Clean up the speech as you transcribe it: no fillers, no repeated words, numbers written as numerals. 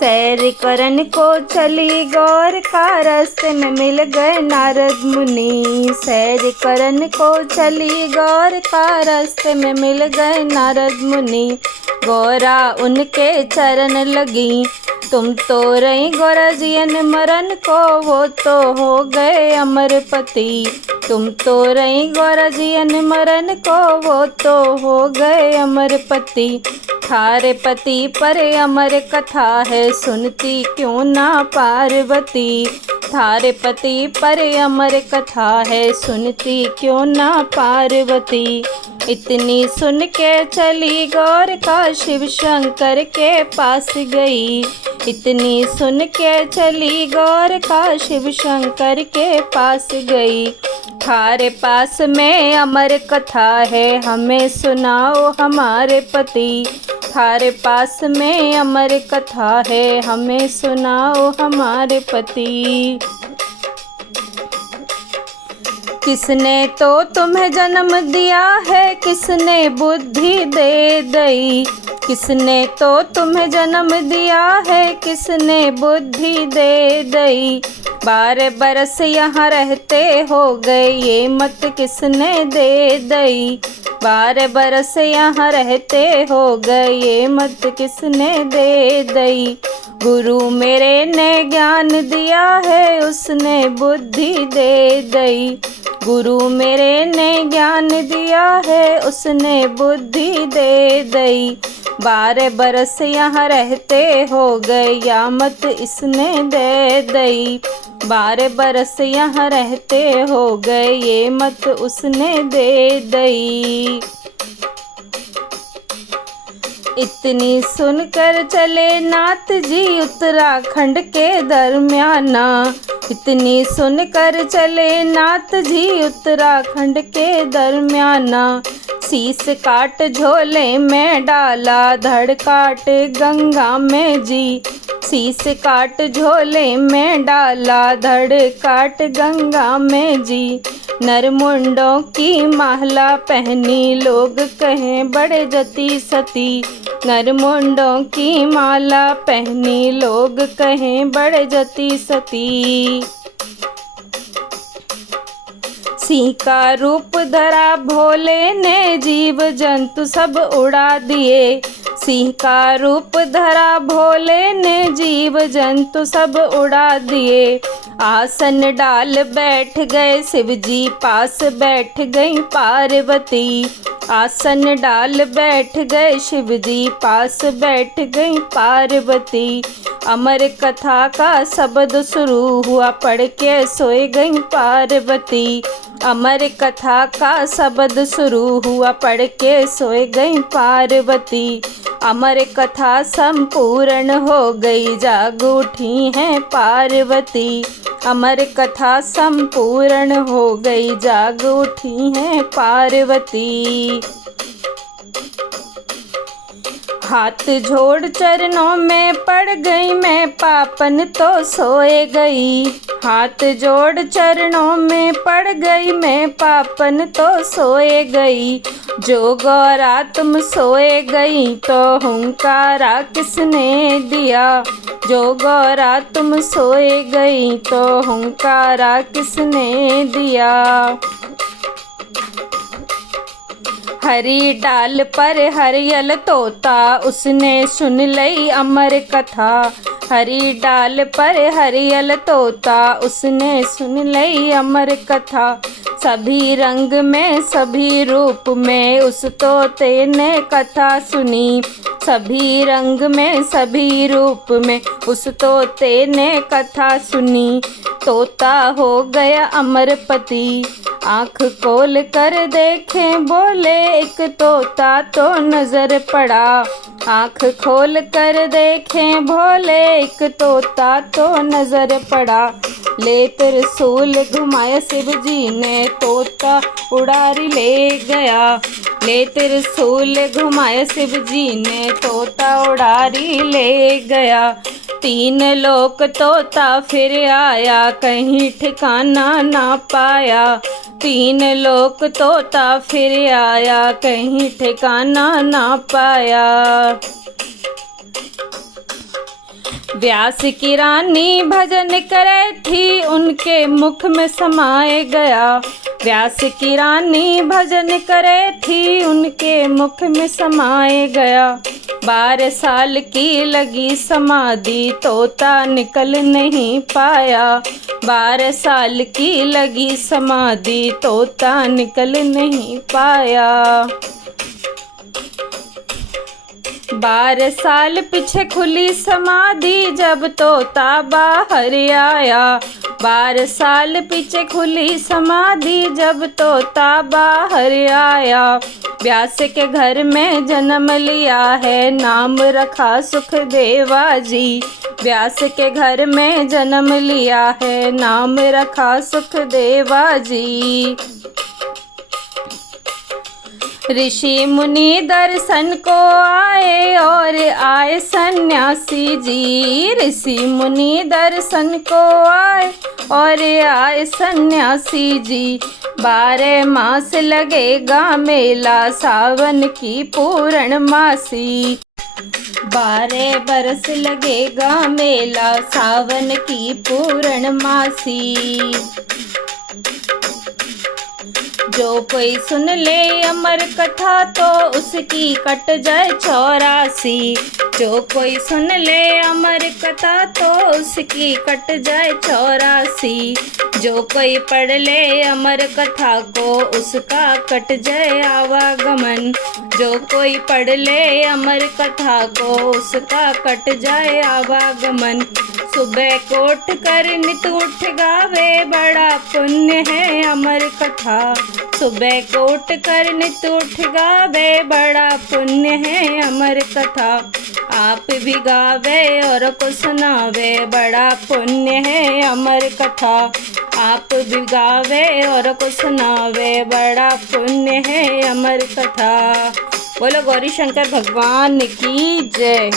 सैर करन को चली गौर का, रास्ते में मिल गए नारद मुनि। सैर करन को चली गौर का, रास्ते में मिल गए नारद मुनि। गौरा उनके चरण लगी, तुम तो रही गौरा जियन मरन को, वो तो हो गए अमरपति। तुम तो रही गौरा जियन मरन को, वो तो हो गए अमरपति। थारे पति पर अमर कथा है, सुनती क्यों ना पार्वती। थारे पति पर अमर कथा है, सुनती क्यों ना पार्वती। इतनी सुन के चली गौर का, शिव शंकर के पास गई। इतनी सुन के चली गौर का, शिव शंकर के पास गई। थारे पास में अमर कथा है, हमें सुनाओ हमारे पति। थारे पास में अमर कथा है, हमें सुनाओ हमारे पति। किसने तो तुम्हें जन्म दिया है, किसने बुद्धि दे दई। किसने तो तुम्हें जन्म दिया है, किसने बुद्धि दे दई। 12 बरस यहाँ रहते हो गए, ये मत किसने दे दई। 12 बरस यहाँ रहते हो गए, ये मत किसने दे दई। गुरु मेरे ने ज्ञान दिया है, उसने बुद्धि दे दई। गुरु मेरे ने ज्ञान दिया है, उसने बुद्धि दे दई। 12 बरस यहाँ रहते हो गए, या मत इसने दे दई। 12 बरस यहाँ रहते हो गए, ये मत उसने दे दई। इतनी सुनकर चले नाथ जी उत्तराखंड के दरमियाना। इतनी सुनकर चले नाथ जी उत्तराखंड के दरमियाना। शीस काट झोले में डाला, धड़ काट गंगा में जी। शीस काट झोले में डाला, धड़ काट गंगा में जी। नरमुंडों की माला पहनी, लोग कहें बड़े जति सती। नरमुंडों की माला पहनी, लोग कहें बड़े जति सती। सिंह का रूप धरा भोले ने, जीव जंतु सब उड़ा दिए। सिंह का रूप धरा भोले ने, जीव जंतु सब उड़ा दिए। आसन डाल बैठ गए शिव जी, पास बैठ गई पार्वती। आसन डाल बैठ गए शिव जी, पास बैठ गई पार्वती। अमर कथा का शब्द शुरू हुआ, पढ़ के सोए गई पार्वती। अमर कथा का शब्द शुरू हुआ, पढ़ के सोए गई पार्वती। अमर कथा संपूर्ण हो गई, जाग उठी हैं पार्वती। अमर कथा संपूर्ण हो गई, जाग उठी हैं पार्वती। हाथ जोड़ चरणों में पड़ गई मैं, पापन तो सोए गई। हाथ जोड़ चरणों में पड़ गई मैं, पापन तो सोए गई। जो गौरा तुम सोए गई, तो हुंकारा किसने दिया। जो गौरा तुम सोए गई, तो हुंकारा किसने दिया। हरी डाल पर हरियल तोता, उसने सुन लई अमर कथा। हरी डाल पर हरियल तोता, उसने सुन लई अमर कथा। सभी रंग में सभी रूप में, उस तोते ने कथा सुनी। सभी रंग में सभी रूप में, उस तोते ने कथा सुनी। तोता हो गया अमरपति, आँख खोल कर देखें बोले, एक तोता तो नजर पड़ा। आँख खोल कर देखें भोले, एक तोता तो नजर पड़ा। ले त्रिशूल घुमाया शिव जी ने, तोता उड़ारी ले गया। ले त्रिशूल घुमाया शिव जी ने, तोता उड़ारी ले गया। 3 लोक तोता फिर आया, कहीं ठिकाना ना पाया। 3 लोक तोता फिर आया, कहीं ठिकाना ना पाया। व्यास की रानी भजन करे थी, उनके मुख में समाए गया। व्यास की रानी भजन करे थी, उनके मुख में समाए गया। 12 साल की लगी समाधि, तोता निकल नहीं पाया। 12 साल की लगी समाधि, तोता निकल नहीं पाया। 12 साल पीछे खुली समाधि, जब तोता बाहर आया। 12 साल पीछे खुली समाधि, जब तोता बाहर आया। व्यास के घर में जन्म लिया है, नाम रखा सुखदेवा जी। व्यास के घर में जन्म लिया है, नाम रखा सुखदेवा जी। ऋषि मुनि दर्शन को आए और आए सन्यासी जी। ऋषि मुनि दर्शन को आए और आए सन्यासी जी। 12 मास लगेगा मेला, सावन की पूर्णमासी। 12 बरस लगेगा मेला, सावन की पूर्णमासी। जो कोई सुन ले अमर कथा, तो उसकी कट जाए 84। जो कोई सुन ले अमर कथा, तो उसकी कट जाए 84। जो कोई पढ़ ले अमर कथा को, उसका कट जाए आवागमन। जो कोई पढ़ ले अमर कथा को, उसका कट जाए आवागमन। सुबह को उठ कर नित उठ गावे, बड़ा पुण्य है अमर कथा। सुबह को उठ कर नित उठ गावे, बड़ा पुण्य है अमर कथा। आप भी गावे और को सुनावे, बड़ा पुण्य है अमर कथा। आप भी गावे और को सुनावे, बड़ा पुण्य है अमर कथा। बोलो गौरी शंकर भगवान की जय।